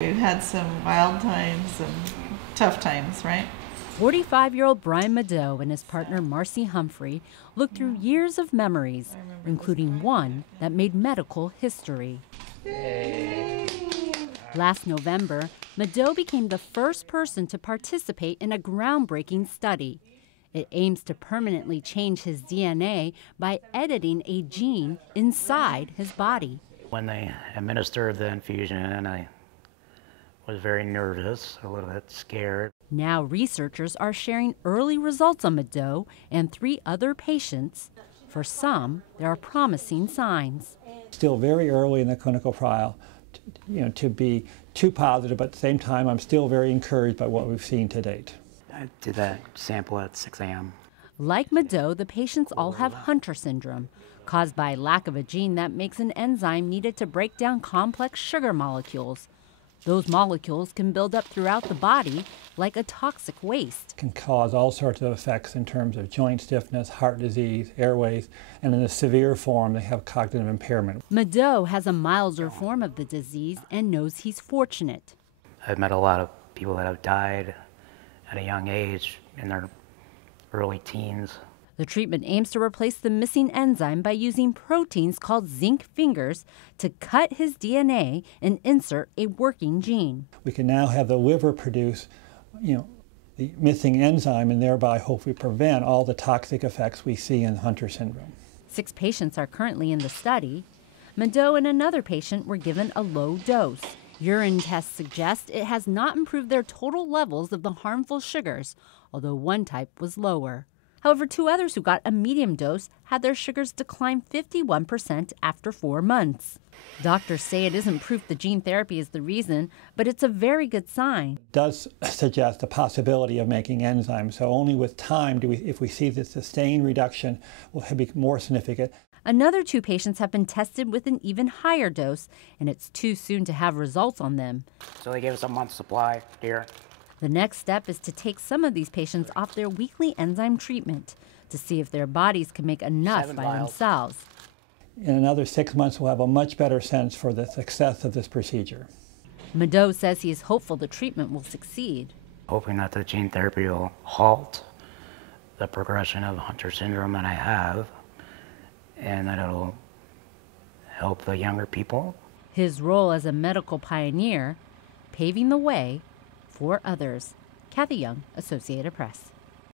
We've had some wild times and tough times, right? 45-year-old Brian Madeux and his partner MARCIE Humphrey looked through years of memories, including one that made medical history. Last November, Madeux became the first person to participate in a groundbreaking study. It aims to permanently change his DNA by editing a gene inside his body. When they administered the infusion, I was very nervous, a little bit scared. Now researchers are sharing early results on Madeux and 3 other patients. For some, there are promising signs. Still very early in the clinical trial, to be too positive, but at the same time, I'm still very encouraged by what we've seen to date. I did that sample at 6 a.m. Like Madeux, the patients all have Hunter syndrome, caused by lack of a gene that makes an enzyme needed to break down complex sugar molecules. Those molecules can build up throughout the body like a toxic waste. It can cause all sorts of effects in terms of joint stiffness, heart disease, airways, and in a severe form, they have cognitive impairment. Madeux has a milder form of the disease and knows he's fortunate. I've met a lot of people that have died at a young age, in their early teens. The treatment aims to replace the missing enzyme by using proteins called zinc fingers to cut his DNA and insert a working gene. We can now have the liver produce, the missing enzyme and thereby hopefully prevent all the toxic effects we see in Hunter syndrome. 6 patients are currently in the study. Madeux and another patient were given a low dose. Urine tests suggest it has not improved their total levels of the harmful sugars, although one type was lower. However, 2 others who got a medium dose had their sugars decline 51% after 4 months. Doctors say it isn't proof the gene therapy is the reason, but it's a very good sign. It does suggest the possibility of making enzymes, so only with time if we see the sustained reduction, will be more significant. Another 2 patients have been tested with an even higher dose, and it's too soon to have results on them. So they gave us a month's supply here. The next step is to take some of these patients off their weekly enzyme treatment to see if their bodies can make enough 7 by vials. In another 6 months, we'll have a much better sense for the success of this procedure. Madeux says he is hopeful the treatment will succeed. Hoping that the gene therapy will halt the progression of Hunter syndrome that I have, and that it'll help the younger people. His role as a medical pioneer, paving the way for others. Kathy Young, Associated Press.